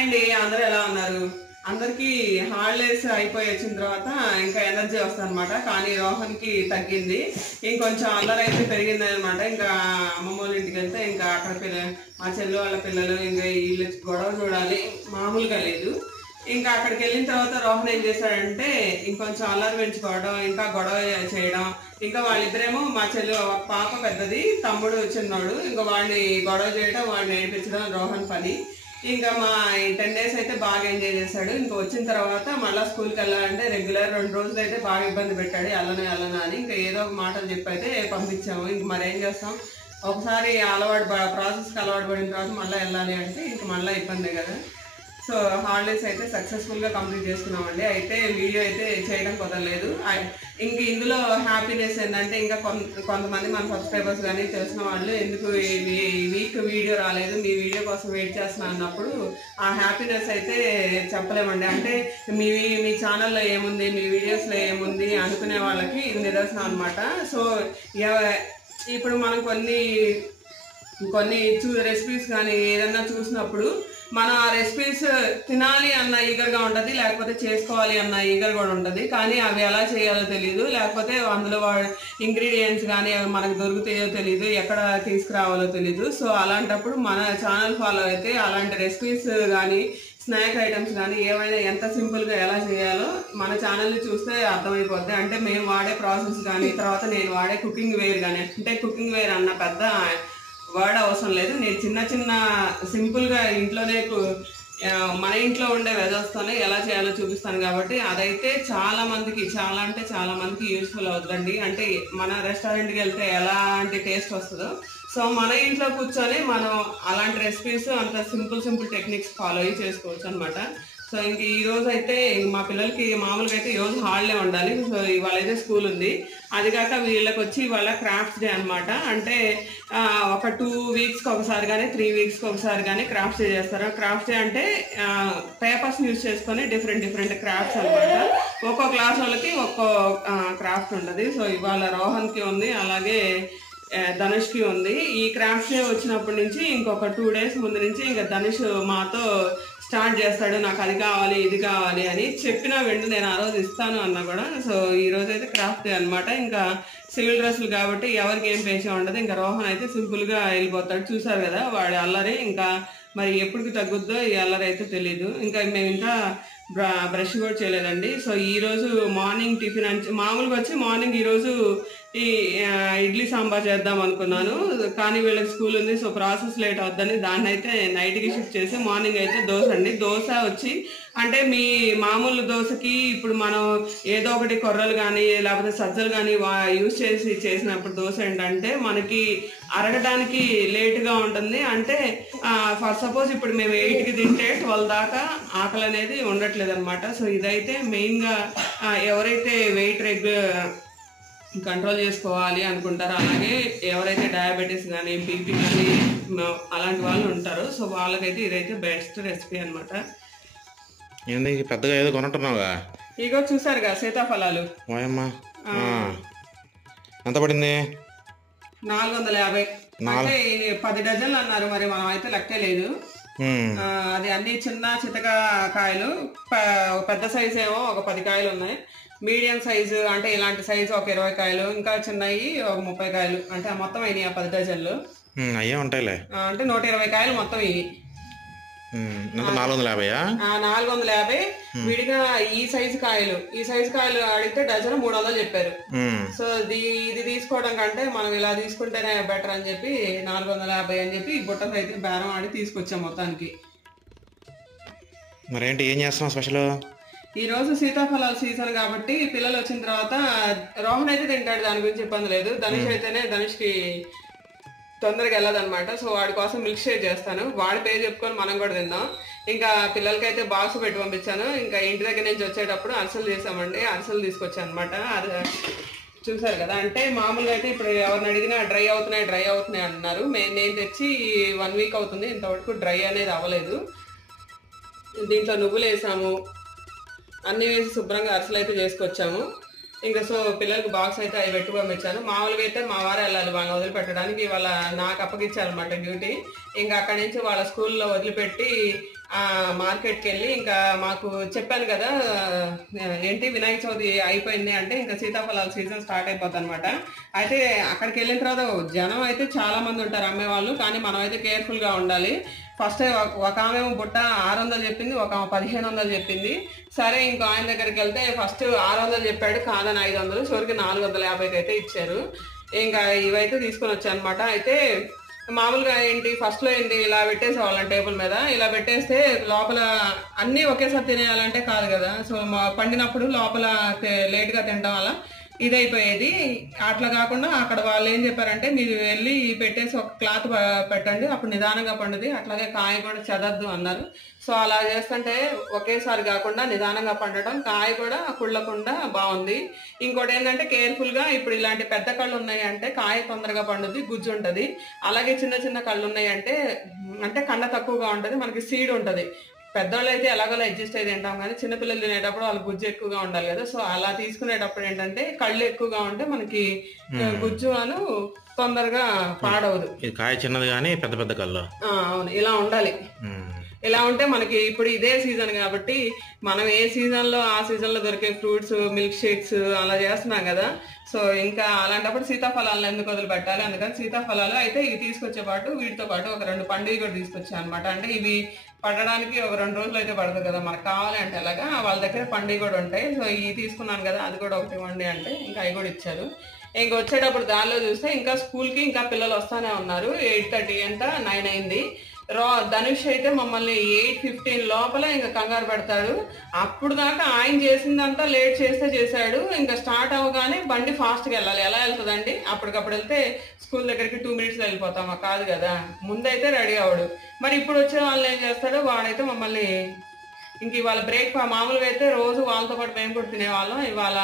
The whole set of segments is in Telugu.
అండి, అందరూ ఎలా ఉన్నారు? అందరికి హాలిడేస్ అయిపోయి వచ్చిన తర్వాత ఇంకా ఎనర్జీ వస్తుంది అనమాట. కానీ రోహన్ కి తగ్గింది, ఇంకొంచెం అల్లరి అయితే పెరిగింది అనమాట. ఇంకా అమ్మమ్మ వాళ్ళ ఇంటికి వెళ్తే ఇంకా అక్కడ మా చెల్లి వాళ్ళ పిల్లలు ఇంకా వీళ్ళు గొడవ చూడాలి, మామూలుగా లేదు. ఇంకా అక్కడికి వెళ్ళిన తర్వాత రోహన్ ఏం చేశాడంటే ఇంకొంచెం అల్లరి పెంచుకోవడం, ఇంకా గొడవ చేయడం. ఇంకా వాళ్ళిద్దరేమో మా చెల్లి పాప పెద్దది, తమ్ముడు చిన్నోడు, ఇంకా వాడిని గొడవ చేయడం, వాడిని నేర్పించడం రోహన్ పని. ఇంకా మా 10 days అయితే బాగా ఎంజాయ్ చేశాడు. ఇంకా వచ్చిన తర్వాత మళ్ళీ స్కూల్కి వెళ్ళాలంటే రెగ్యులర్ 2 రోజులు అయితే బాగా ఇబ్బంది పెట్టాడు, వెళ్ళను అని. ఇంకా ఏదో ఒక మాటలు చెప్పైతే పంపించాము. ఇంక మరి ఏం చేస్తాం, ఒకసారి ప్రాసెస్కి అలవాటు పడిన తర్వాత మళ్ళీ వెళ్ళాలి అంటే ఇంక మళ్ళీ ఇబ్బందే కదా. సో హాలిడేస్ అయితే సక్సెస్ఫుల్గా కంప్లీట్ చేసుకున్నామండి. అయితే వీడియో అయితే చేయడం కుదరలేదు. ఇంక ఇందులో హ్యాపీనెస్ ఏంటంటే ఇంకా కొంతమంది మన సబ్స్క్రైబర్స్ కానీ తెలిసిన వాళ్ళు ఎందుకు ఈ వీక్ వీడియో రాలేదు, మీ వీడియో కోసం వెయిట్ చేస్తున్నాను అన్నప్పుడు ఆ హ్యాపీనెస్ అయితే చెప్పలేమండి. అంటే మీ ఛానల్లో ఏముంది, మీ వీడియోస్లో ఏముంది అనుకునే వాళ్ళకి ఇది నిదర్శనం అనమాట. సో ఇప్పుడు మనం కొన్ని రెసిపీస్ కానీ ఏదన్నా చూసినప్పుడు మనం ఆ రెసిపీస్ తినాలి అన్న ఈగర్గా ఉంటుంది, లేకపోతే చేసుకోవాలి అన్న ఈగర్ కూడా ఉంటుంది. కానీ అవి ఎలా చేయాలో తెలియదు, లేకపోతే అందులో ఇంగ్రీడియంట్స్ కానీ అవి మనకు దొరుకుతాయో తెలియదు, ఎక్కడ తీసుకురావాలో తెలియదు. సో అలాంటప్పుడు మన ఛానల్ ఫాలో అయితే అలాంటి రెసిపీస్ కానీ స్నాక్ ఐటమ్స్ కానీ ఏమైనా ఎంత సింపుల్గా ఎలా చేయాలో మన ఛానల్ని చూస్తే అర్థమైపోద్ది. అంటే మేము వాడే ప్రాసెస్ కానీ తర్వాత నేను వాడే కుకింగ్ వేర్ కానీ, అంటే కుకింగ్ వేర్ అన్న పెద్ద వర్డ్ అవసరం లేదు, నేను చిన్న సింపుల్గా ఇంట్లోనే మన ఇంట్లో ఉండే వెజల్స్తోనే ఎలా చేయాలో చూపిస్తాను. కాబట్టి అదైతే చాలా అంటే చాలా మందికి యూస్ఫుల్ అవుతుందండి. అంటే మన రెస్టారెంట్కి వెళ్తే ఎలాంటి టేస్ట్ వస్తుందో, సో మన ఇంట్లో కూర్చొని మనం అలాంటి రెసిపీస్ అంత సింపుల్ టెక్నిక్స్ ఫాలో అయ్యి చేసుకోవచ్చు అనమాట. సో ఇంక ఈ రోజు అయితే మా పిల్లలకి మామూలుగా అయితే ఈరోజు హాలిడే ఉండాలి. సో ఇవాళ అయితే స్కూల్ ఉంది. అది కాక వీళ్ళకి వచ్చి ఇవాళ క్రాఫ్ట్స్ డే అనమాట. అంటే ఒక 2 weeks ఒకసారి కానీ 3 weeks ఒకసారి కానీ క్రాఫ్ట్స్ డే చేస్తారు. క్రాఫ్ట్స్ డే అంటే పేపర్స్ యూజ్ చేసుకొని డిఫరెంట్ క్రాఫ్ట్స్ అనమాట. ఒక్కో క్లాస్ వాళ్ళకి ఒక్కో క్రాఫ్ట్ ఉంటుంది. సో ఇవాళ రోహన్కి ఉంది, అలాగే ధనుష్కి ఉంది. ఈ క్రాఫ్ట్స్ డే వచ్చినప్పటి నుంచి ఇంకొక 2 days ముందు నుంచి ఇంకా ధనుష్ మాతో స్టార్ట్ చేస్తాడు, నాకు అది కావాలి ఇది కావాలి అని. చెప్పినా వెంటనే నేను ఆ రోజు ఇస్తాను అన్నా కూడా. సో ఈ రోజు అయితే క్రాఫ్ట్ డే అనమాట. ఇంకా సివిల్ డ్రెస్సులు కాబట్టి ఎవరికి ఏం పేషం ఉండదు. ఇంకా రోహన్ అయితే సింపుల్గా వెళ్ళిపోతాడు. చూసారు కదా వాడి అల్లరి, ఇంకా మరి ఎప్పటికి తగ్గుద్దో ఈ అల్లరి అయితే తెలీదు. ఇంకా మేము ఇంకా బ్రష్ కూడా చేయలేదండి. సో ఈరోజు మార్నింగ్ టిఫిన్ మామూలుగా వచ్చి మార్నింగ్ ఈరోజు ఈ ఇడ్లీ సాంబార్ చేద్దాం అనుకున్నాను, కానీ వీళ్ళకి స్కూల్ ఉంది. సో ప్రాసెస్ లేట్ అవుద్దని దాన్ని అయితే నైట్కి షిఫ్ట్ చేసి మార్నింగ్ అయితే దోశ అండి. దోశ వచ్చి అంటే మీ మామూలు దోశకి ఇప్పుడు మనం ఏదో ఒకటి కొర్రలు కానీ లేకపోతే సజ్జలు కానీ యూజ్ చేసినప్పుడు దోశ ఏంటంటే మనకి అరగడానికి లేటుగా ఉంటుంది. అంటే ఫర్ సపోజ్ ఇప్పుడు మేము 8కి తింటే 12 దాకా ఆకలి అనేది ఉండట్లేదు అనమాట. సో ఇదైతే మెయిన్గా ఎవరైతే వెయిట్ కంట్రోల్ చేసుకోవాలి అనుకుంటారో, అలాగే ఎవరైతే డయాబెటీస్ కానీ బీపీ కానీ అలాంటి వాళ్ళు ఉంటారో సో వాళ్ళకైతే ఇదైతే బెస్ట్ రెసిపీ అనమాట. ఏంది పెద్దగా ఏదో కొనుంటున్నావుగా? ఇగో చూసారుగా సీతాఫలాలు. ఎంత పడింది? 450. అంటే 10 డజన్లు అన్నారు, మరి మనం అయితే లెక్కే లేదు. అది అన్ని చిన్న చితక కాయలు, పెద్ద సైజు ఏమో ఒక 10 కాయలు ఉన్నాయి, మీడియం సైజు అంటే ఇలాంటి సైజు ఒక 20 కాయలు, ఇంకా చిన్నవి ఒక 30 కాయలు. అంటే మొత్తం అయినాయి 10 డజన్లు అయ్యే ఉంటాయిలే. అంటే 120 కాయలు మొత్తం ఇవి. 450 విడిగా ఈ సైజు కాయలు అడిగితే డజన్ 300 చెప్పారు. సో ఇది తీసుకోవడం కంటే మనం ఇలా తీసుకుంటేనే బెటర్ అని చెప్పి 450 అని చెప్పి బుట్ట అయితే బేరం ఆడి తీసుకొచ్చాం మొత్తానికి. మరేంటి ఏం చేస్తున్నాం స్పెషల్? ఈ రోజు సీతాఫలాల సీజన్ కాబట్టి పిల్లలు వచ్చిన తర్వాత రోహన్ అయితే తింటాడు, దాని గురించి ఇబ్బంది లేదు. ధనుష్కి తొందరగా వెళ్ళదన్నమాట. సో వాడి కోసం మిల్క్ షేక్ చేస్తాను, వాడి పేరు చెప్పుకొని మనం కూడా తిందాం. ఇంకా పిల్లలకైతే బాక్స్ పెట్టి పంపించాను. ఇంకా ఇంటి దగ్గర నుంచి వచ్చేటప్పుడు అరిసెలు చేసామండి, అరిసెలు తీసుకొచ్చాను అనమాట. అది చూసారు కదా. అంటే మామూలుగా అయితే ఇప్పుడు ఎవరిని అడిగినా డ్రై అవుతున్నాయి అంటున్నారు. నేను తెచ్చి 1 week అవుతుంది, ఇంతవరకు డ్రై అనేది అవ్వలేదు. దీంట్లో నువ్వులు వేసాము, అన్నీ వేసి శుభ్రంగా అరిసెలు అయితే చేసుకొచ్చాము. ఇంకా సో పిల్లలకి బాక్స్ అయితే అవి పెట్టి పంపించాను. మామూలుగా అయితే మా వారు వెళ్ళాలి వాళ్ళని వదిలిపెట్టడానికి, వాళ్ళ నాకు అప్పగించారనమాట డ్యూటీ. ఇంకా అక్కడి నుంచి వాళ్ళ స్కూల్లో వదిలిపెట్టి మార్కెట్కి వెళ్ళి ఇంకా మాకు చెప్పాను కదా ఏంటి వినాయక చవితి అయిపోయింది అంటే ఇంకా సీతాఫలాల సీజన్ స్టార్ట్ అయిపోతుంది అనమాట. అయితే అక్కడికి వెళ్ళిన తర్వాత జనం అయితే చాలా మంది ఉంటారు అమ్మేవాళ్ళు, కానీ మనం అయితే కేర్ఫుల్గా ఉండాలి. ఫస్ట్ ఒక ఆమె బుట్ట 600 చెప్పింది, ఒక ఆమె 1500 చెప్పింది. సరే ఇంకో ఆయన దగ్గరికి వెళ్తే ఫస్ట్ 600 చెప్పాడు, కాదని 500, చివరికి 450కి అయితే ఇచ్చారు. ఇంకా ఇవైతే తీసుకొని వచ్చాను అనమాట. అయితే మామూలుగా ఏంటి ఫస్ట్లో ఏంటి ఇలా పెట్టేసేవాళ్ళం టేబుల్ మీద, ఇలా పెట్టేస్తే లోపల అన్నీ ఒకేసారి తినేయాలంటే కాదు కదా. సో పండినప్పుడు లోపల లేట్గా తినడం వల్ల ఇదైపోయేది. అట్లా కాకుండా అక్కడ వాళ్ళు ఏం చెప్పారంటే మీరు వెళ్ళి పెట్టేసి ఒక క్లాత్ పెట్టండి, అప్పుడు నిదానంగా పండుది, అట్లాగే కాయ కూడా చెదద్దు అన్నారు. సో అలా చేస్తుంటే ఒకేసారి కాకుండా నిదానంగా పండటం, కాయ కూడా కుళ్ళకుండా బాగుంది. ఇంకోటి ఏంటంటే కేర్ఫుల్గా ఇప్పుడు ఇలాంటి పెద్ద కళ్ళు ఉన్నాయి అంటే కాయ తొందరగా పండుద్ది, గుజ్జు ఉంటుంది. అలాగే చిన్న చిన్న కళ్ళు ఉన్నాయి అంటే కండ తక్కువగా ఉంటుంది, మనకి సీడ్ ఉంటుంది. పెద్దవాళ్ళు అయితే ఎలాగోలా అడ్జస్ట్ అయ్యి తింటాం, కానీ చిన్నపిల్లలు తినేటప్పుడు వాళ్ళు గుజ్జు ఎక్కువగా ఉండాలి కదా. సో అలా తీసుకునేటప్పుడు ఏంటంటే కళ్ళు ఎక్కువగా ఉంటే మనకి గుజ్జు అను తొందరగా పాడవదు. కాయ చిన్నది కానీ పెద్ద పెద్ద కళ్ళు. అవును, ఇలా ఉండాలి. ఇలా ఉంటే మనకి ఇప్పుడు ఇదే సీజన్ కాబట్టి మనం ఏ సీజన్లో ఆ సీజన్లో దొరికే ఫ్రూట్స్, మిల్క్ షేక్స్ అలా చేస్తున్నాం కదా. సో ఇంకా అలాంటప్పుడు సీతాఫలాలను ఎందుకు వదిలిపెట్టాలి, అందుకని సీతాఫలాలు అయితే ఇవి తీసుకొచ్చే పాటు వీటితో పాటు ఒక 2 పండుగ కూడా తీసుకొచ్చాను అనమాట. అంటే ఇవి పడడానికి ఒక 2 రోజులు అయితే పడుతుంది కదా, మనకు కావాలి అంటే అలాగా వాళ్ళ దగ్గర పండుగ కూడా ఉంటాయి. సో ఇవి తీసుకున్నాను కదా, అది కూడా ఒకటి ఇవ్వండి అంటే ఇంకా అవి కూడా ఇచ్చారు. ఇంక వచ్చేటప్పుడు దారిలో చూస్తే ఇంకా స్కూల్కి ఇంకా పిల్లలు వస్తానే ఉన్నారు. 8:30 అంట, 9 అయింది. ధనుష్ అయితే మమ్మల్ని 8:15 లోపల ఇంకా కంగారు పెడతాడు. అప్పుడు దాకా ఆయన చేసిందంతా లేట్ చేస్తే చేశాడు. ఇంకా స్టార్ట్ అవ్వగానే బండి ఫాస్ట్గా వెళ్ళాలి. ఎలా వెళ్తుందండి, అప్పటికప్పుడు వెళ్తే స్కూల్ దగ్గరికి 2 మినిట్స్లో వెళ్ళిపోతామా, కాదు కదా. ముందైతే రెడీ అవ్వడు. మరి ఇప్పుడు వచ్చే వాళ్ళు ఏం చేస్తాడో వాడైతే మమ్మల్ని ఇంక ఇవాళ మామూలుగా అయితే రోజు వాళ్ళతో పాటు మేము కూడా తినేవాళ్ళం. ఇవాళ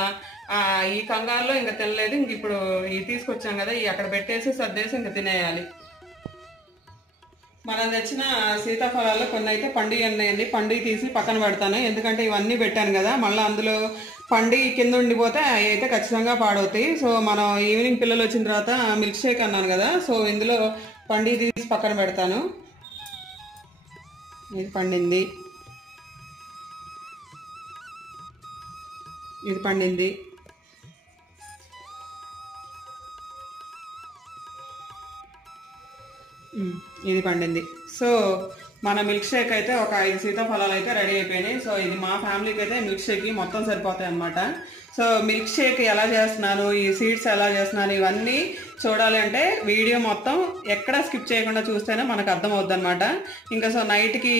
ఈ కంగారులో ఇంకా తినలేదు. ఇంక ఇప్పుడు ఇవి తీసుకొచ్చాం కదా, ఇవి అక్కడ పెట్టేసి సర్దేసి ఇంకా తినేయాలి. మనం తెచ్చిన సీతాఫలాల్లో కొన్ని అయితే పండుగ ఉన్నాయండి, పండుగ తీసి పక్కన పెడతాను. ఎందుకంటే ఇవన్నీ పెట్టాను కదా, మళ్ళీ అందులో పండుగ కింద ఉండిపోతే అవి అయితే ఖచ్చితంగా పాడవుతాయి. సో మనం ఈవినింగ్ పిల్లలు వచ్చిన తర్వాత మిల్క్ షేక్ అన్నాను కదా, సో ఇందులో పండుగ తీసి పక్కన పెడతాను. ఇది పండింది, ఇది పండింది. ఇది పండింది. సో మన మిల్క్ షేక్ అయితే ఒక 5 సీతాఫలాలు అయితే రెడీ అయిపోయినాయి. సో ఇది మా ఫ్యామిలీకి అయితే మిల్క్ షేక్ మొత్తం సరిపోతాయి అన్నమాట. సో మిల్క్ షేక్ ఎలా చేస్తున్నాను, ఈ సీడ్స్ ఎలా చేస్తున్నాను, ఇవన్నీ చూడాలి అంటే వీడియో మొత్తం ఎక్కడ స్కిప్ చేయకుండా చూస్తేనే మనకు అర్థమవుద్ది అనమాట. ఇంకా సో నైట్కి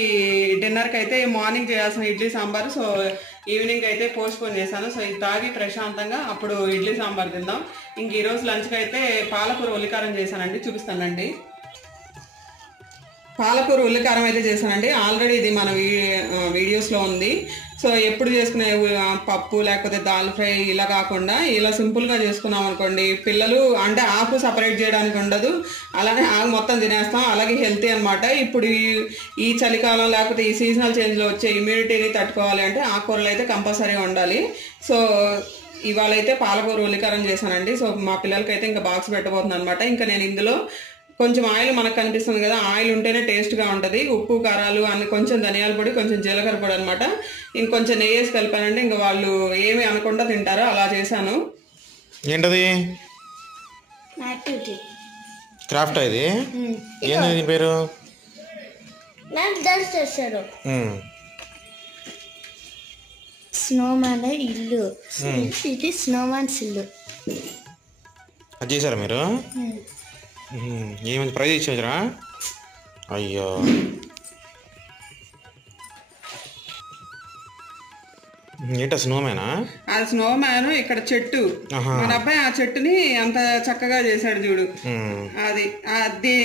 డిన్నర్కి అయితే మార్నింగ్ చేయాల్సిన ఇడ్లీ సాంబార్ సో ఈవినింగ్ అయితే పోస్ట్పోన్ చేశాను. సో ఇది తాగి ప్రశాంతంగా అప్పుడు ఇడ్లీ సాంబార్ తిందాం. ఇంక ఈరోజు లంచ్కి అయితే పాలకూర ఉల్లికారం చేశానండి, చూపిస్తానండి. పాలకూర ఉల్లికారం అయితే చేశానండి. ఆల్రెడీ ఇది మన వీడియోస్లో ఉంది. సో ఎప్పుడు చేసుకునే పప్పు లేకపోతే దాల్ ఫ్రై ఇలా కాకుండా ఇలా సింపుల్గా చేసుకున్నాం అనుకోండి, పిల్లలు అంటే ఆకు సపరేట్ చేయడానికి ఉండదు, అలానే ఆకు మొత్తం తినేస్తాం, అలాగే హెల్తీ అనమాట. ఇప్పుడు ఈ చలికాలం లేకపోతే ఈ సీజనల్ చేంజ్లో వచ్చే ఇమ్యూనిటీని తట్టుకోవాలి అంటే ఆకుకూరలు అయితే కంపల్సరీగా ఉండాలి. సో ఇవాళ అయితే పాలకూర ఉల్లికారం చేశానండి. సో మా పిల్లలకి అయితే ఇంకా బాక్స్ పెట్టబోతున్నాను అనమాట. ఇంకా నేను ఇందులో కొంచెం ఆయిల్ మనకు కనిపిస్తుంది కదా, ఆయిల్ ఉంటేనే టేస్ట్గా ఉంటుంది. ఉప్పు కారాలు అన్ని, కొంచెం ధనియాల పొడి, కొంచెం జీలకర్ర పొడి అనమాట. ఇంకొంచెం నెయ్యి వేసి కలిపానండి. ఇంకా వాళ్ళు ఏమి అనకుండా తింటారో అలా చేశాను. ఏంటది క్రాఫ్ట్, ఇది ఏంది దీని పేరు? స్నోమాన్ ఇల్లు, ఇది స్నోమాన్స్ ఇల్లు. అది చేశారా మీరు? ఏమైంది, ప్రైజ్ ఇచ్చారా? అయ్యో, ఏంటో స్నోమ్యానా? అది స్నోమ్యాన్. ఇక్కడ చెట్టు, మన అబ్బాయి ఆ చెట్టుని అంత చక్కగా చేశాడు చూడు. అది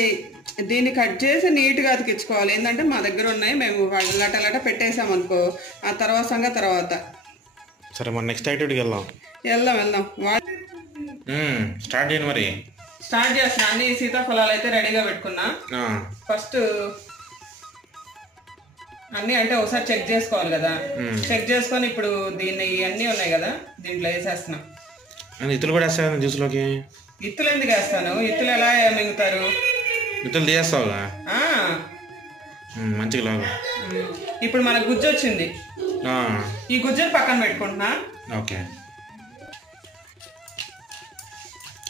దీన్ని కట్ చేసి నీట్గా అతికించుకోవాలి. ఏంటంటే మా దగ్గర ఉన్నాయి, మేము లట పెట్టేసాం అనుకో, ఆ తర్వాత సంగతి తర్వాత. సరే, మన నెక్స్ట్ యాక్టివిటీకి వెళ్దాం. స్టార్ట్ చేయండి. మరి స్టార్ట్ చేస్తున్నా. అన్ని సీతాఫలాలు అయితే రెడీగా పెట్టుకున్నా. ఫస్ట్ అన్ని అంటే ఒకసారి చెక్ చేసుకోవాలి కదా, చెక్ చేసుకొని ఇప్పుడు దీన్ని ఇవన్నీ ఉన్నాయి కదా దీంట్లో వేసేస్తున్నా. ఇత్తులు కూడా వేస్తాను జ్యూస్లోకి. ఇత్తులు ఎందుకు వేస్తాను? ఇత్తులు ఎలా మింగుతారు? ఇత్తులు తీసేస్తావుగా. మంచిగా లాగు. ఇప్పుడు మనకు గుజ్జు వచ్చింది. ఈ గుజ్జుని పక్కన పెట్టుకుంటున్నా. ఓకే,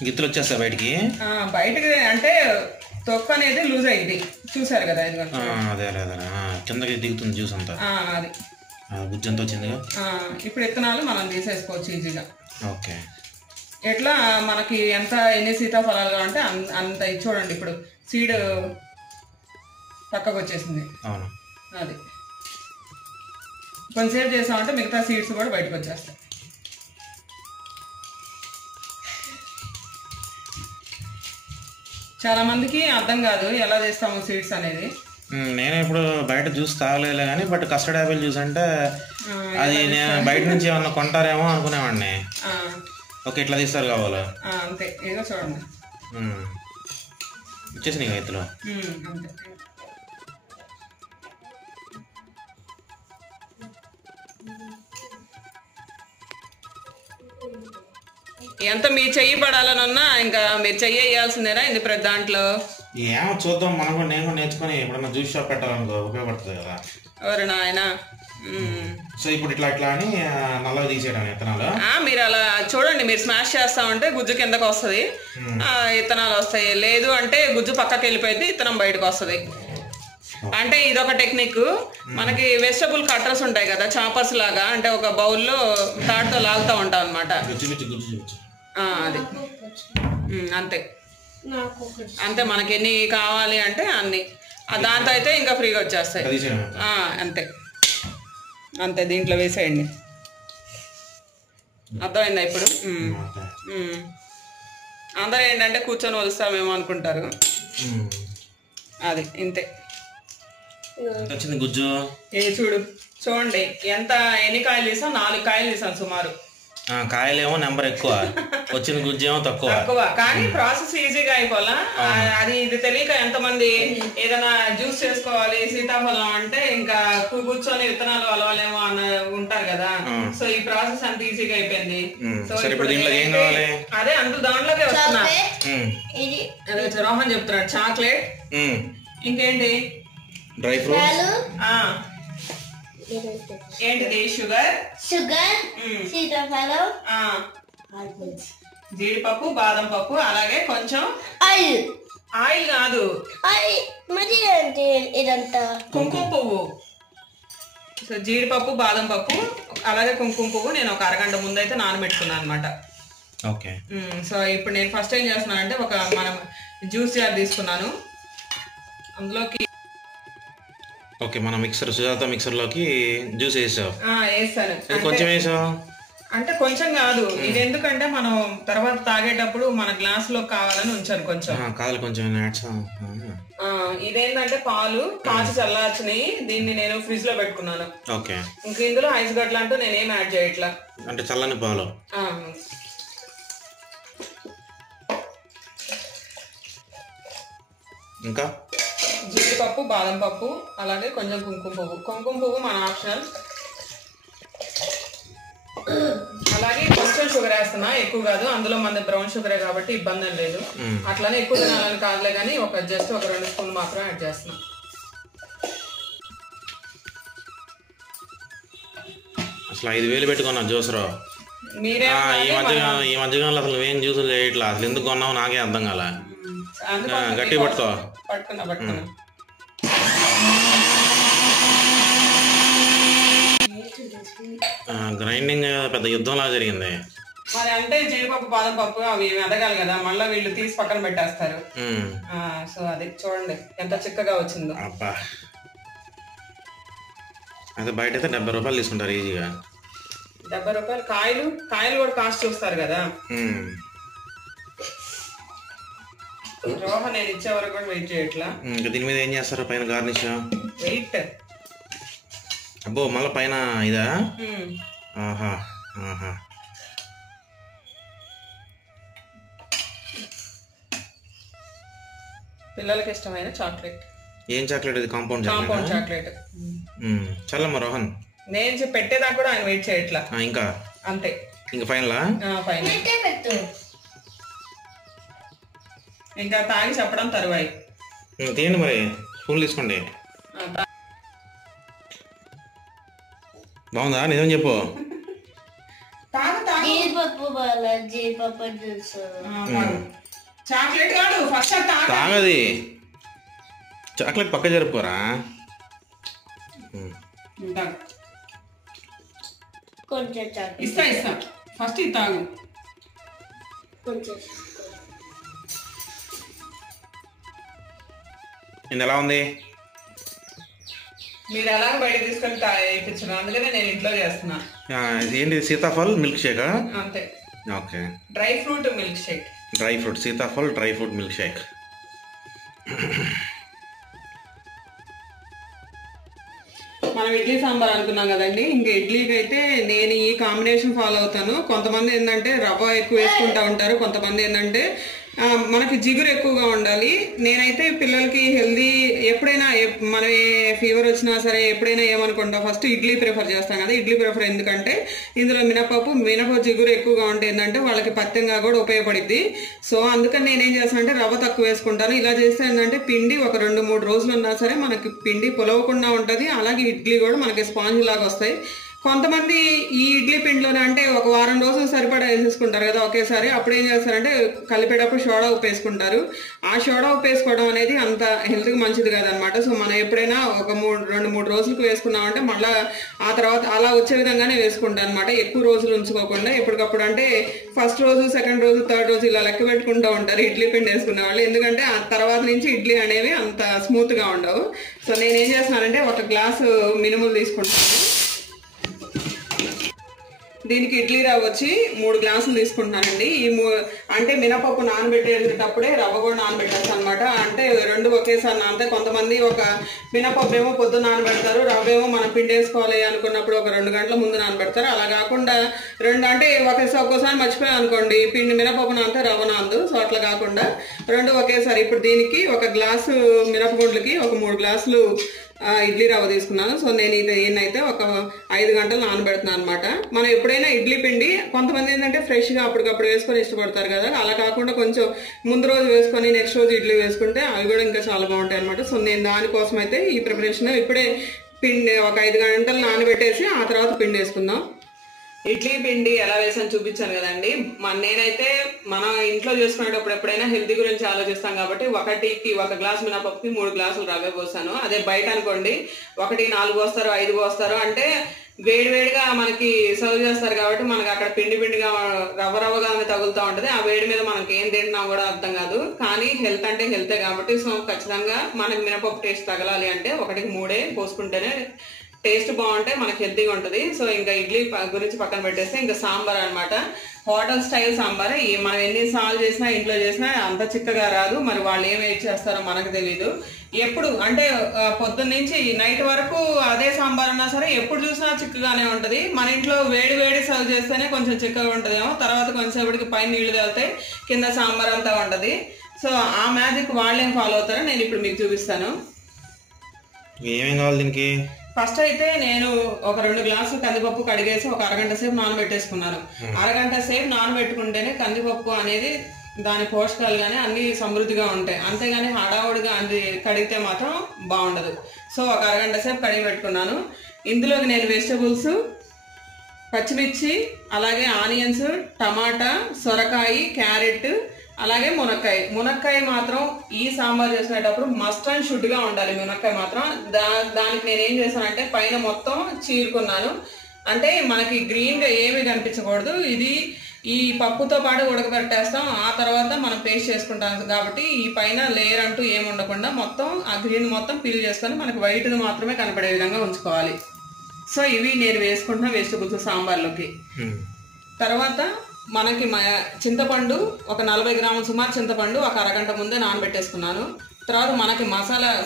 గిత్తులు వచ్చేస్తా బయటికి. బయటకి అంటే తొక్క అనేది లూజ్ అయింది, చూసారు కదా. అదే అదే అదే కిందకి దిగుతుంది జ్యూస్ అంతా. అది గుజ్జు అంతా వచ్చిందిగా. ఇప్పుడు విత్తనాలు మనం తీసేసుకోవచ్చు ఈజీగా. ఓకే, ఎట్లా మనకి ఎన్ని సీతాఫలాలు కావాలంటే అంత ఇది. చూడండి ఇప్పుడు సీడ్ పక్కకు వచ్చేసింది. అవును, అది కొంచెంసేపు చేసామంటే మిగతా సీడ్స్ కూడా బయటకు వచ్చేస్తాయి. చాలా మందికి అర్థం కాదు ఎలా చేస్తాము సీడ్స్ అనేది. నేను ఇప్పుడు బయట జ్యూస్ తాగలేదు కానీ, బట్ కస్టర్డ్ యాపిల్ జ్యూస్ అంటే అది నేను బయట నుంచి ఏమన్నా కొంటారేమో అనుకునేవాడిని. ఓకే, ఇట్లా తీస్తారు కావాలా? అంతే, ఏదో చూడండి వచ్చేసినాయి రైతులు. అంతే. ఎంత మీ చెయ్యి పడాలనన్నా ఇంకా మీరు చెయ్యి వేయాల్సిందేనా ఇది ప్రతి దాంట్లో? ఏమో చూద్దాం, మనం కూడా నేను కూడా నేర్చుకుని ఎప్పుడన్నా జ్యూస్ షాప్ పెట్టాలనుకో ఉపయోగపడుతుంది కదా. ఎవరు నాయన. సో ఇప్పుడు ఇట్లా ఇట్లా అని నల్లగా తీసేయడం విత్తనాలు. మీరు అలా చూడండి, మీరు స్మాష్ చేస్తామంటే గుజ్జు కిందకు వస్తుంది, విత్తనాలు వస్తాయి. లేదు అంటే గుజ్జు పక్కకి వెళ్ళిపోయింది, విత్తనం బయటకు వస్తుంది. అంటే ఇదొక టెక్నిక్. మనకి వెజిటబుల్ కట్టర్స్ ఉంటాయి కదా, చాపర్స్ లాగా, అంటే ఒక బౌల్లో తాడుతో లాగుతూ ఉంటాం అనమాట. అది అంతే అంతే, మనకి ఎన్ని కావాలి అంటే అన్ని, దాంతో అయితే ఇంకా ఫ్రీగా వచ్చేస్తాయి. అంతే అంతే, దీంట్లో వేసేయండి. అర్థమైందా ఇప్పుడు? అందరూ ఏంటంటే కూర్చొని వలుస్తామేమో అనుకుంటారు. అది ఇంతే. గుజ్జు చూడండి ఎన్ని కాయలు తీసాం? 4 కాయలు తీసాం సుమారు. కాయలేమో నెంబర్ ఎక్కువ, వచ్చిన గుజ్జు ఏమో తక్కువ. కానీ ప్రాసెస్ ఈజీగా అయిపోలా. అది ఇది తెలియక ఎంతమంది ఏదైనా జ్యూస్ చేసుకోవాలి సీతాఫలం అంటే ఇంకా కూర్చొని విత్తనాలు అలవాలేమో అని ఉంటారు కదా. సో ఈ ప్రాసెస్ అంత ఈజీగా అయిపోయింది. సో అదే అందులో దాంట్లోకే వస్తున్నా. రోహన్ చెప్తున్నాడు చాక్లెట్, ఇంకేంటి డ్రై ఫ్రూట్స్, ఏంటిది షుగర్, సీతాఫలం, జీడిపప్పు, బాదం పప్పు, అలాగే కొంచెం ఆయిల్ కాదు ఇదంతా కుంకుమ పువ్వు. సో జీడిపప్పు, బాదం పప్పు, అలాగే కుంకుమ పువ్వు నేను ఒక అరగంట ముందైతే నానబెట్టుకున్నాను అనమాట. ఓకే, సో ఇప్పుడు నేను ఫస్ట్ ఏం చేస్తున్నానంటే ఒక మనం జ్యూస్ జార్ తీసుకున్నాను, అందులోకి ఓకే మన సుజాత మిక్సర్ లోకి జ్యూస్ వేసావు. వేస్తాను, కొంచెం వేసావు అంటే కొంచెం కాదు. ఇది ఎందుకంటే మనం తర్వాత తాగేటప్పుడు మన గ్లాస్ లో కావాలని ఉంచాను కొంచెం. కాదు కొంచెం. ఇదేంటంటే పాలు కాచి చల్లార్చినాయి, దీన్ని నేను ఫ్రిడ్జ్ లో పెట్టుకున్నాను. ఓకే, ఇంకా ఇందులో ఐస్ గడ్డలు అంటూ నేనేం యాడ్ చేయట్లా, అంటే చల్లని పాలు. ఇంకా జీడిపప్పు, బాదం పప్పు, అలాగే కొంచెం కుంకుమ పువ్వు. కుంకుమ పువ్వు మన ఆప్షనల్. అలాగే కొంచెం షుగర్ వేస్తున్నా, ఎక్కువ కాదు. అందులో మన బ్రౌన్ షుగరే కాబట్టి ఇబ్బంది ఏం లేదు. అట్లానే ఎక్కువ తినాలని కాదులే కానీ జస్ట్ ఒక 2 స్పూన్లు మాత్రం యాడ్ చేస్తున్నా. అసలు 5,000 పెట్టుకున్నా జ్యూస్ రా. మీరే ఈ మధ్యకాలంలో అసలు ఏం జ్యూసులు చేయట్లా. అసలు ఎందుకు కొన్నావు నాకే అర్థం కాల. గట్టి పట్టుకో. పట్టుకున్నా. గ్రైండింగ్ పెద్ద యుద్ధంలా జరిగింది మరి. అంటే జీడిపప్పు, బాదం పప్పు అవి ఎదగాలి కదా, మళ్ళీ వీళ్ళు తీసి పక్కన పెట్టేస్తారు. సో అది చూడండి ఎంత చిక్కగా వచ్చిందో. అబ్బా, అదే బయట అయితే 70 రూపాయలు తీసుకుంటారు ఈజీగా. 70 రూపాయలు. కాయలు కూడా కాస్ట్ చూస్తారు కదా. రోహన్ నేను ఇచ్చే వరకు కూడా వెయిట్ చేయట్లా. దీని మీద ఏం చేస్తారు పైన గార్నిష్? వెయిట్. అబ్బో మళ్ళీ పైన ఇదా? ఆహా, పిల్లలకి ఇష్టమైన చాక్లెట్. ఏం చాక్లెట్ ఇది? Compound chocolate. చల్లమ్మ రోహన్, నేను పెట్టేదాకా కూడా ఆయన వెయిట్ చేయట్లా. ఇంకా అంతే, ఇంకా ఫైనల్. ఇంకా తాగి చెప్పడం తరువాయి. తీయండి మరి, స్పూన్ తీసుకోండి. బాగుందా? నిజం చెప్పు. జీడిపప్పు బాగా జీడిపప్పు జ్యూస్. చాక్లెట్ కాదు ఫస్ట్ తాగది. చాక్లెట్ పక్క జరుపుకోరా. కొంచెం చాక్లెట్ ఇస్తా ఫస్ట్ ఇది తాగు. కొంచెం ఇది ఎలా ఉంది? మీరు ఎలా బయట తీసుకొని ఇప్పించడం, అందుకనే నేను ఇంట్లో చేస్తున్నా. ఏంటి? సీతాఫల్ మిల్క్ షేకా? అంతే. Okay. Dry fruit milk shake. Dry fruit Sitaphal dry fruit milk shake. మనం ఇడ్లీ సాంబార్ అనుకున్నాం కదండి. ఇంకా ఇడ్లీకి అయితే నేను ఈ కాంబినేషన్ ఫాలో అవుతాను. కొంతమంది ఏంటంటే రవ్వ ఎక్కువ వేసుకుంటా ఉంటారు, కొంతమంది ఏంటంటే మనకి జిగురు ఎక్కువగా ఉండాలి. నేనైతే పిల్లలకి హెల్దీ ఎప్పుడైనా మన ఫీవర్ వచ్చినా సరే ఎప్పుడైనా ఏమనుకుంటా ఫస్ట్ ఇడ్లీ ప్రిఫర్ చేస్తాం కదా. ఇడ్లీ ప్రిఫర్ ఎందుకంటే ఇందులో మినప జిగురు ఎక్కువగా ఉంటే ఏంటంటే వాళ్ళకి పత్యంగా కూడా ఉపయోగపడుద్ది. సో అందుకని నేనేం చేస్తానంటే రవ్వ తక్కువ వేసుకుంటాను. ఇలా చేస్తే ఏంటంటే పిండి ఒక 2-3 రోజులు ఉన్నా సరే మనకి పిండి పొలవకుండా ఉంటుంది. అలాగే ఇడ్లీ కూడా మనకి స్పాంజ్ లాగా వస్తాయి. కొంతమంది ఈ ఇడ్లీ పిండిలోనే అంటే ఒక వారం రోజులు సరిపడా వేసేసుకుంటారు కదా ఒకేసారి. అప్పుడు ఏం చేస్తారంటే కలిపేటప్పుడు సోడా ఉప్పు వేసుకుంటారు. ఆ సోడా ఉప్పు వేసుకోవడం అనేది అంత హెల్త్కి మంచిది కాదనమాట. సో మనం ఎప్పుడైనా ఒక 2-3 రోజులకు వేసుకున్నామంటే మళ్ళీ ఆ తర్వాత అలా వచ్చే విధంగానే వేసుకుంటాం అనమాట. ఎక్కువ రోజులు ఉంచుకోకుండా ఎప్పటికప్పుడు అంటే ఫస్ట్ రోజు, సెకండ్ రోజు, థర్డ్ రోజు ఇలా లెక్క పెట్టుకుంటూ ఉంటారు ఇడ్లీ పిండి వేసుకునే వాళ్ళు. ఎందుకంటే ఆ తర్వాత నుంచి ఇడ్లీ అనేవి అంత స్మూత్గా ఉండవు. సో నేనేం చేస్తున్నానంటే ఒక గ్లాసు మినుములు తీసుకుంటాను. దీనికి ఇడ్లీ రవ్వ వచ్చి 3 గ్లాసులు తీసుకుంటున్నానండి. అంటే మినపప్పు నానబెట్టేటప్పుడే రవ్వ కూడా నానబెట్టేస్తాను అనమాట. అంటే 2 ఒకేసారి నానితే కొంతమంది ఒక మినపప్పు ఏమో పొద్దున్న నానబెడతారు, రవ్వ ఏమో మనం పిండి వేసుకోవాలి అనుకున్నప్పుడు ఒక 2 గంటల ముందు నానబెడతారు. అలా కాకుండా 2 అంటే ఒక్కోసారి మర్చిపోయాం అనుకోండి పిండి మినపప్పు నానితే రవ్వ నానదు. సో అట్లా కాకుండా 2 ఒకేసారి. ఇప్పుడు దీనికి ఒక గ్లాసు మినపగుండ్లకి ఒక 3 గ్లాసులు ఇడ్లీ రవ్వ తీసుకున్నాను. సో నేను ఈయనైతే ఒక 5 గంటలు నానబెడుతున్నాను అనమాట. మనం ఎప్పుడైనా ఇడ్లీ పిండి కొంతమంది ఏంటంటే ఫ్రెష్గా అప్పటికప్పుడు వేసుకొని ఇష్టపడతారు కదా. అలా కాకుండా కొంచెం ముందు రోజు వేసుకొని నెక్స్ట్ రోజు ఇడ్లీ వేసుకుంటే అవి కూడా ఇంకా చాలా బాగుంటాయి అనమాట. సో నేను దానికోసం అయితే ఈ ప్రిపరేషన్ ఇప్పుడే పిండి ఒక 5 గంటలు నానబెట్టేసి ఆ తర్వాత పిండి వేసుకుందాం. ఇడ్లీ పిండి ఎలా వేసాను చూపించాను కదండి. నేనైతే మన ఇంట్లో చేసుకునేటప్పుడు ఎప్పుడైనా హెల్తీ గురించి ఆలోచిస్తాం కాబట్టి 1 గ్లాసు మినపప్పుకి 3 గ్లాసులు రవ్వ పోసాను. అదే బయట అనుకోండి 1, 4 పోస్తారు, 5 పోస్తారు. అంటే వేడివేడిగా మనకి సర్వ్ చేస్తారు కాబట్టి మనకి అక్కడ పిండిగా రవ్వగా తగులుతూ ఉంటుంది. ఆ వేడి మీద మనకి ఏం తింటున్నా కూడా అర్థం కాదు. కానీ హెల్త్ అంటే హెల్తే కాబట్టి సో ఖచ్చితంగా మనకి మినపప్పు టేస్ట్ తగలాలి అంటే 1కి 3 పోసుకుంటేనే టేస్ట్ బాగుంటే మనకి హెల్తీగా ఉంటుంది. సో ఇంకా ఇడ్లీ గురించి పక్కన పెట్టేస్తే ఇంకా సాంబార్ అనమాట. Hotel style sambar. మనం ఎన్నిసార్లు చేసినా ఇంట్లో చేసినా అంత చిక్కగా రాదు. మరి వాళ్ళు ఏం వెయిట్ చేస్తారో మనకు తెలీదు. ఎప్పుడు అంటే పొద్దున్న నుంచి నైట్ వరకు అదే సాంబార్ అన్నా సరే ఎప్పుడు చూసినా చిక్కగానే ఉంటుంది. మన ఇంట్లో వేడి సర్వ్ చేస్తేనే కొంచెం చిక్కగా ఉంటుందేమో, తర్వాత కొంచెంసేపటికి పైన నీళ్లు తేలుతాయి, కింద సాంబార్ అంతా ఉంటుంది. సో ఆ మ్యాజిక్ వాళ్ళు ఏం ఫాలో అవుతారో నేను ఇప్పుడు మీకు చూపిస్తాను. ఏమేం కావాలి దీనికి? ఫస్ట్ అయితే నేను ఒక 2 గ్లాసులు కందిపప్పు కడిగేసి ఒక అరగంట సేపు నానబెట్టేసుకున్నాను. అరగంట సేపు నానబెట్టుకుంటేనే కందిపప్పు అనేది దాని పోషకాలు కానీ అన్ని సమృద్ధిగా ఉంటాయి. అంతేగాని హడావుడిగా అది కడిగితే మాత్రం బాగుండదు. సో ఒక అరగంట సేపు కడిగి పెట్టుకున్నాను. ఇందులోకి నేను వెజిటబుల్స్, పచ్చిమిర్చి, అలాగే ఆనియన్స్, టమాటా, సొరకాయ, క్యారెట్, అలాగే మునక్కాయ మాత్రం ఈ సాంబార్ చేసుకునేటప్పుడు మస్ట్ అండ్ షుడ్ గా ఉండాలి. మునక్కాయ మాత్రం దానికి నేను ఏం చేశానంటే పైన మొత్తం చీరుకున్నాను. అంటే మనకి గ్రీన్ గా ఏమీ కనిపించకూడదు. ఇది ఈ పప్పుతో పాటు ఉడకబెట్టేస్తాం, ఆ తర్వాత మనం పేస్ట్ చేసుకుంటాం కాబట్టి ఈ పైన లేయర్ అంటూ ఏమి ఉండకుండా మొత్తం ఆ గ్రీన్ మొత్తం పీల్ చేసుకొని మనకి వైట్ మాత్రమే కనపడే విధంగా ఉంచుకోవాలి. సో ఇవి నేను వేసుకుంటున్న వెజిటబుల్స్ సాంబార్లోకి. తర్వాత మనకి చింతపండు ఒక 40 గ్రాముల సుమారు చింతపండు ఒక అరగంట ముందే నానబెట్టేసుకున్నాను. తర్వాత మనకి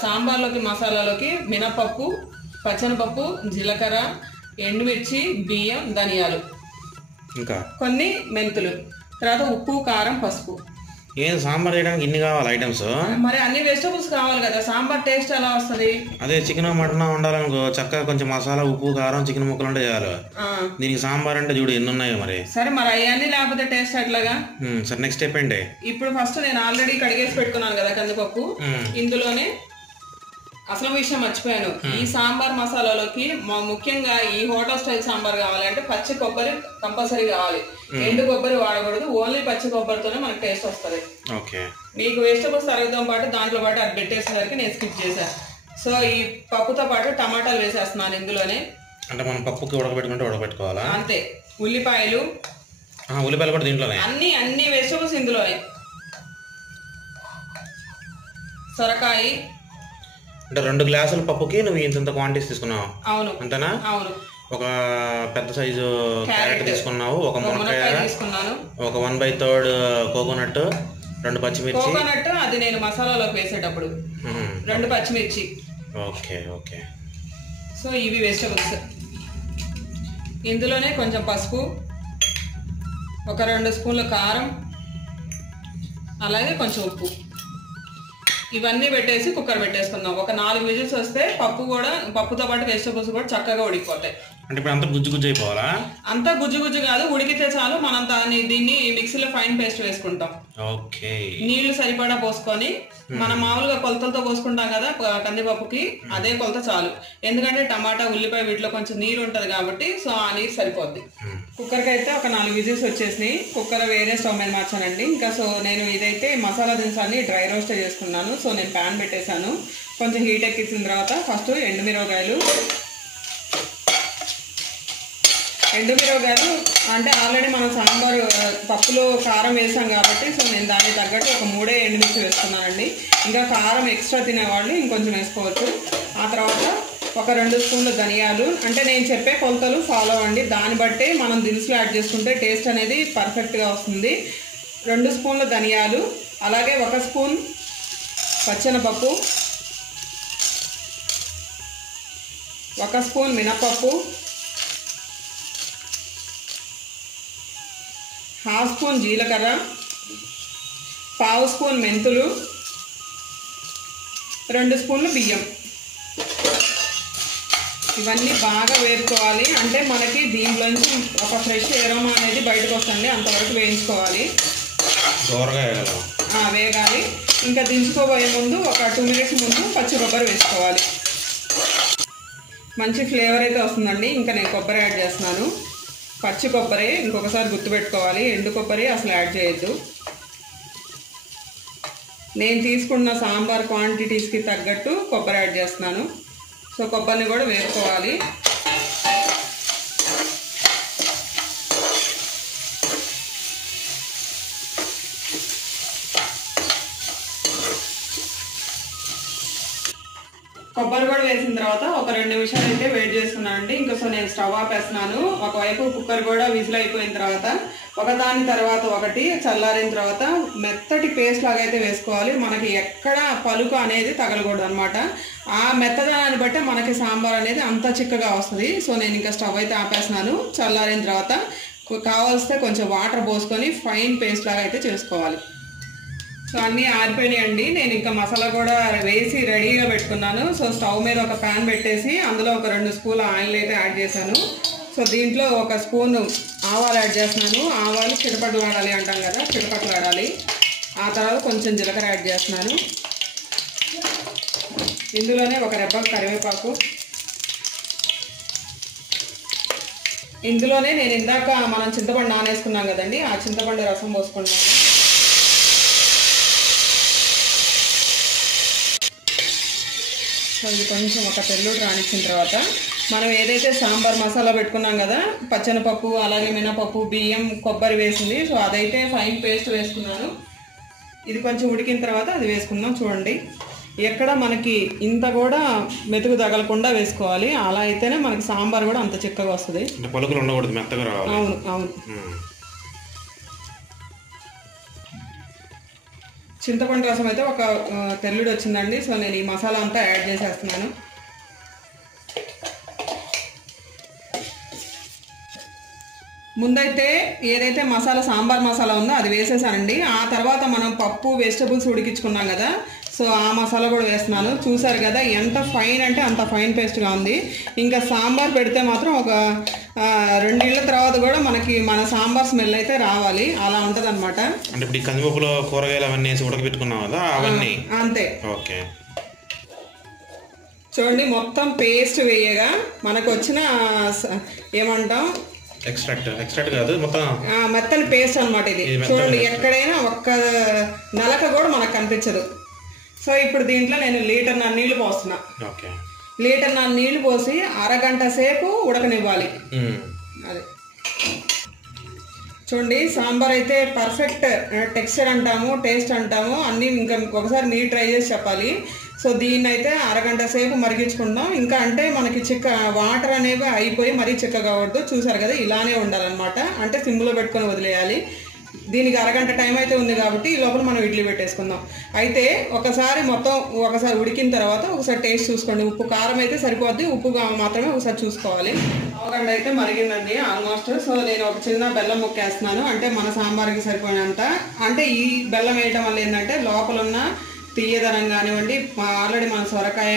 సాంబార్లోకి మసాలాలోకి మినపప్పు, పచ్చనిపప్పు, జీలకర్ర, ఎండుమిర్చి, బియ్యం, ధనియాలు, ఇంకా కొన్ని మెంతులు, తర్వాత ఉప్పు, కారం, పసుపు. ఏం సాంబార్ చేయడానికి ఇన్ని కావాలి ఐటమ్స్? మరి అన్ని వెజిటబుల్స్ కావాలి కదా, సాంబార్ టేస్ట్ ఎలా వస్తుంది? అదే చికెన్ మటన్ ఉండాలనుకో చక్కగా కొంచెం మసాలా, ఉప్పు, కారం, చికెన్ ముక్కలు ఉంటే చాలు. దీనికి సాంబార్ అంటే చూడు ఎన్ని ఉన్నాయో. మరి సరే మరి అవన్నీ లేకపోతే టేస్ట్ ఎట్లాగా? సరే నెక్స్ట్ స్టెప్ ఏంటి? ఇప్పుడు ఫస్ట్ నేను ఆల్రెడీ కడిగేసి పెట్టుకున్నాను కదా కందిపప్పు, ఇందులోనే అసలు విషయం మర్చిపోయాను, ఈ సాంబార్ మసాలాలోకి ముఖ్యంగా ఈ హోటల్ స్టైల్ సాంబార్ కావాలంటే పచ్చి కొబ్బరి కంపల్సరీ కావాలి. ఎండు కొబ్బరి వాడకూడదు, ఓన్లీ పచ్చి కొబ్బరితోనే మనకు టేస్ట్ వస్తుంది. మీకు వెజిటబుల్స్ తరగతో పాటు దాంట్లో పాటు అది పెట్టేసరికి నేను స్కిప్ చేశాను. సో ఈ పప్పుతో పాటు టమాటాలు వేసేస్తున్నాను ఇందులోనే. అంటే మనం పప్పుకి ఉడకబెట్టుకుంటే ఉడకబెట్టుకోవాలా? అంతే. ఉల్లిపాయలు కూడా దీంట్లోనే, అన్ని వెజిటబుల్స్ ఇందులోనే. సొరకాయ. అంటే 2 గ్లాసుల పప్పుకి నువ్వు ఇంత క్వాంటిటీ తీసుకున్నావు? అవును. అంతేనా? అవును. ఒక పెద్ద సైజు క్యారెట్ తీసుకున్నావు, ఒక మునక్కాయ తీసుకున్నాను, ఒక 1/3 కోకోనట్, 2 పచ్చిమిర్చి. కోకోనట్ అది నేను మసాలాలోకి వేసేటప్పుడు 2 పచ్చిమిర్చి. ఓకే. సో ఇవి వెజిటబుల్స్. ఇందులోనే కొంచెం పసుపు, ఒక 2 స్పూన్ల కారం, అలాగే కొంచెం ఉప్పు, ఇవన్నీ పెట్టేసి కుక్కర్ పెట్టేసుకుందాం. ఒక 4 విజిల్స్ వస్తే పప్పుతో పాటు వెజిటబుల్స్ కూడా చక్కగా ఉడికిపోతాయి. అంటే ఇప్పుడు అంతా గుజ్జు గుజ్జు అయిపోవాలా? అంతా గుజ్జు కాదు, ఉడికితే చాలు. మనం దీన్ని మిక్సీలో ఫైన్ పేస్ట్ వేసుకుంటాం. నీళ్లు సరిపడా పోసుకొని, మనం మామూలుగా కొలతలతో పోసుకుంటాం కదా కందిపప్పుకి, అదే కొలత చాలు. ఎందుకంటే టమాటా, ఉల్లిపాయ వీటిలో కొంచెం నీరు ఉంటది కాబట్టి, సో ఆ నీరు సరిపోద్ది. కుక్కర్కి అయితే ఒక 4 విజిల్స్ వచ్చేసినాయి. కుక్కర్ వేరే స్టవ్ మీద మార్చానండి. ఇంకా సో నేను ఇదైతే మసాలా దినుసాన్ని డ్రై రోస్ట్ చేసుకున్నాను. సో నేను ప్యాన్ పెట్టేశాను. కొంచెం హీట్ ఎక్కించిన తర్వాత ఫస్ట్ ఎండుమిరపకాయలు అంటే ఆల్రెడీ మనం సాంబారు పప్పులో కారం వేసాం కాబట్టి, సో నేను దానికి తగ్గట్టు ఒక 3 ఎండుమిర్చి వేసుకున్నానండి. ఇంకా కారం ఎక్స్ట్రా తినేవాళ్ళు ఇంకొంచెం వేసుకోవచ్చు. ఆ తర్వాత ఒక 2 స్పూన్ల ధనియాలు, అంటే నేను చెప్పే కొలతలు ఫాలో అవ్వండి, దాన్ని బట్టే మనం దినుసులు యాడ్ చేసుకుంటే టేస్ట్ అనేది పర్ఫెక్ట్గా వస్తుంది. 2 స్పూన్ల ధనియాలు, అలాగే 1 స్పూన్ పచ్చెనపప్పు, 1 స్పూన్ మినపప్పు, 1/2 స్పూన్ జీలకర్ర, 1/2 స్పూన్ మెంతులు, 2 స్పూన్లు బియ్యం. ఇవన్నీ బాగా వేపుకోవాలి. అంటే మనకి దీంట్లోంచి ఒక ఫ్రెష్ ఎరోమా అనేది బయటకు వస్తుంది, అంతవరకు వేయించుకోవాలి, వేగాలి. ఇంకా దించుకోబోయే ముందు ఒక 2 మినిట్స్ ముందు పచ్చి కొబ్బరి వేసుకోవాలి. మంచి ఫ్లేవర్ అయితే వస్తుందండి. ఇంకా నేను కొబ్బరి యాడ్ చేస్తున్నాను. పచ్చి కొబ్బరి ఇంకొకసారి గుర్తుపెట్టుకోవాలి, ఎండు కొబ్బరి అసలు యాడ్ చేయొద్దు. నేను తీసుకున్న సాంబార్ క్వాంటిటీస్కి తగ్గట్టు కొబ్బరి యాడ్ చేస్తున్నాను. సో కొబ్బరిని కూడా వేసుకోవాలి. కొబ్బరి కూడా వేసిన తర్వాత ఒక 2 నిమిషాలు అయితే వెయిట్ చేసుకున్నానండి. ఇంకా సో నేను స్టవ్ ఆపేస్తున్నాను. ఒకవైపు కుక్కర్ కూడా విజిల్ అయిపోయిన తర్వాత ఒకదాని తర్వాత ఒకటి చల్లారిన తర్వాత మెత్తటి పేస్ట్ లాగా అయితే వేసుకోవాలి. మనకి ఎక్కడ పలుకు అనేది తగలకూడదు అనమాట. ఆ మెత్తదనాన్ని బట్టి మనకి సాంబార్ అనేది అంత చిక్కగా వస్తుంది. సో నేను ఇంకా స్టవ్ అయితే ఆపేస్తున్నాను. చల్లారిన తర్వాత కావాల్స్తే కొంచెం వాటర్ పోసుకొని ఫైన్ పేస్ట్ లాగా అయితే చేసుకోవాలి. సో అన్నీ ఆరిపోయినాయండి. నేను ఇంకా మసాలా కూడా వేసి రెడీగా పెట్టుకున్నాను. సో స్టవ్ మీద ఒక ప్యాన్ పెట్టేసి అందులో ఒక 2 స్పూన్ల ఆయిల్ అయితే యాడ్ చేశాను. సో దీంట్లో 1 స్పూన్ ఆవాలు యాడ్ చేస్తున్నాను. ఆవాలు చిటపట్లాడాలి అంటాం కదా, చిటపట్లాడాలి. ఆ తర్వాత కొంచెం జీలకర్ర యాడ్ చేస్తున్నాను. ఇందులోనే ఒక రెబ్బ కరివేపాకు, ఇందులోనే నేను ఇందాక మనం చింతపండు నానేసుకున్నాం కదండి, ఆ చింతపండు రసం పోసుకుంటాను. సో ఇది కొంచెం ఒక తెల్లుడు రానిచ్చిన తర్వాత మనం ఏదైతే సాంబార్ మసాలా పెట్టుకున్నాం కదా, పచ్చెనపప్పు, అలాగే మినపప్పు, బియ్యం, కొబ్బరి వేసింది, సో అదైతే ఫైన్ పేస్ట్ వేసుకున్నాను. ఇది కొంచెం ఉడికిన తర్వాత అది వేసుకుందాం. చూడండి, ఎక్కడ మనకి ఇంత కూడా మెతుకు తగలకుండా వేసుకోవాలి. అలా అయితేనే మనకి సాంబార్ కూడా అంత చిక్కగా వస్తుంది. అవును అవును. చింతపండు రసం అయితే ఒక తెల్లుడు వచ్చిందండి. సో నేను ఈ మసాలా అంతా యాడ్ చేసేస్తున్నాను. ముందైతే ఏదైతే సాంబార్ మసాలా ఉందో అది వేసేసానండి. ఆ తర్వాత మనం పప్పు, వెజిటబుల్స్ ఉడికించుకున్నాం కదా, సో ఆ మసాలా కూడా వేస్తున్నాను. చూసారు కదా ఎంత ఫైన్ అంటే అంత ఫైన్ పేస్ట్గా ఉంది. ఇంకా సాంబార్ పెడితే మాత్రం ఒక 2 ఇళ్ళ తర్వాత కూడా మనకి మన సాంబార్ స్మెల్ అయితే రావాలి, అలా ఉంటుంది అనమాట. అంటే ఇప్పుడు కందిపప్పులో కూరగాయలు అవన్నీ వేసి ఉడకబెట్టుకున్నాం కదా, అవన్నీ అంతే. ఓకే. చూడండి మొత్తం పేస్ట్ వేయగా మనకు వచ్చిన ఏమంటాం ఎక్స్ట్రాక్ట్ కాదు మొత్తం మెత్తని పేస్ట్ అనమాట ఇది. చూడండి ఎక్కడైనా ఒక్క నలక కూడా మనకు కనిపించదు. సో ఇప్పుడు దీంట్లో నేను 1 లీటర్ నీళ్లు పోస్తున్నా. లీటర్ నీళ్లు పోసి అరగంట సేపు ఉడకనివ్వాలి. అది చూడండి సాంబార్ అయితే పర్ఫెక్ట్ టెక్స్చర్ అంటాము, టేస్ట్ అంటాము, అన్నీ ఇంకా ఒకసారి మీరు ట్రై చేసి చెప్పాలి. సో దీన్ని అయితే అరగంట సేపు మరిగించుకుందాం. ఇంకా అంటే మనకి వాటర్ అనేవి అయిపోయి మరీ చిక్కగా కావద్దు. చూసారు కదా ఇలానే ఉండాలన్నమాట. అంటే సిమ్లో పెట్టుకొని వదిలేయాలి. దీనికి అరగంట టైం అయితే ఉంది కాబట్టి ఈ లోపల మనం ఇడ్లీ పెట్టేసుకుందాం. అయితే ఒకసారి ఉడికిన తర్వాత ఒకసారి టేస్ట్ చూసుకోండి. ఉప్పు కారం అయితే సరిపోద్ది, ఉప్పు మాత్రమే ఒకసారి చూసుకోవాలి. అవగంట అయితే మరిగిందండి ఆల్మోస్ట్. సో నేను ఒక చిన్న బెల్లం ముక్క వేస్తున్నాను, అంటే మన సాంబార్కి సరిపోయినంత. అంటే ఈ బెల్లం వేయటం వల్ల ఏంటంటే లోపల ఉన్న తీయదనం కానివ్వండి, ఆల్రెడీ మన సొరకాయ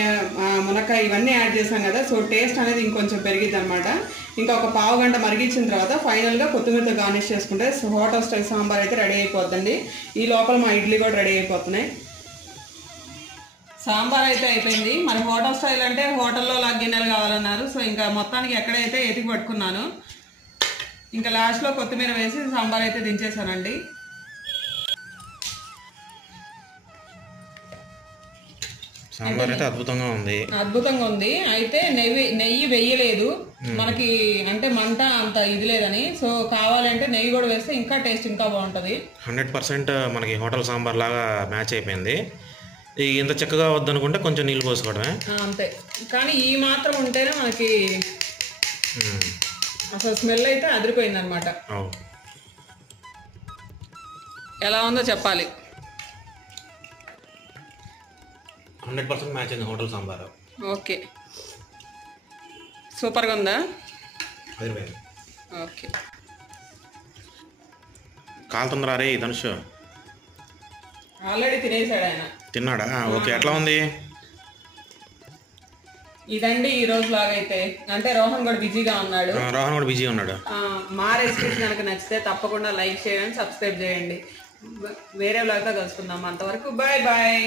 మునక్కాయ ఇవన్నీ యాడ్ చేసాం కదా. సో టేస్ట్ అనేది ఇంకొంచెం పెరిగిద్ది అనమాట. ఇంకా ఒక పావు గంట మరిగించిన తర్వాత ఫైనల్గా కొత్తిమీరతో గార్నిష్ చేసుకుంటే హోటల్ స్టైల్ సాంబార్ అయితే రెడీ అయిపోద్దండి. ఈ లోపల మా ఇడ్లీ కూడా రెడీ అయిపోతున్నాయి. సాంబార్ అయితే అయిపోయింది. మరి హోటల్ స్టైల్ అంటే హోటల్లో గిన్నెలు కావాలన్నారు. సో ఇంకా మొత్తానికి ఎక్కడైతే ఎతికి పట్టుకున్నాను. ఇంకా లాస్ట్లో కొత్తిమీర వేసి సాంబార్ అయితే దించేసానండి. సాంబార్ అయితే అద్భుతంగా ఉంది. అయితే నెయ్యి వేయలేదు మనకి, అంటే మంట అంత ఇది లేదని. సో కావాలంటే నెయ్యి కూడా వేస్తే ఇంకా టేస్ట్ ఇంకా బాగుంటుంది. 100% మనకి హోటల్ సాంబార్ లాగా మ్యాచ్ అయిపోయింది. ఇంత చక్కగా వద్దనుకుంటే కొంచెం నీళ్ళు పోసుకోవడమే అంతే. కానీ ఈ మాత్రం ఉంటేనే మనకి అసలు స్మెల్ అయితే అదిరిపోయింది అనమాట. ఎలా ఉందో చెప్పాలి. 100% మ్యాచ్ అయింది హోటల్ సాంబార్. ఓకే సూపర్గా ఉందా? ఓకే కాలుతుందిరా రే ధనుష్. ఆల్రెడీ తినేసాడు ఆయన. తిన్నాడా? ఓకే ఎట్లా ఉంది? ఇదండి ఈ రోజు లాగైతే. అంటే రోహన్ కూడా బిజీగా ఉన్నాడు. మా రెసిపీస్ కనుక నచ్చితే తప్పకుండా లైక్ చేయండి, సబ్స్క్రైబ్ చేయండి. వేరే లాగా కలుసుకుందాం. అంతవరకు బాయ్ బాయ్.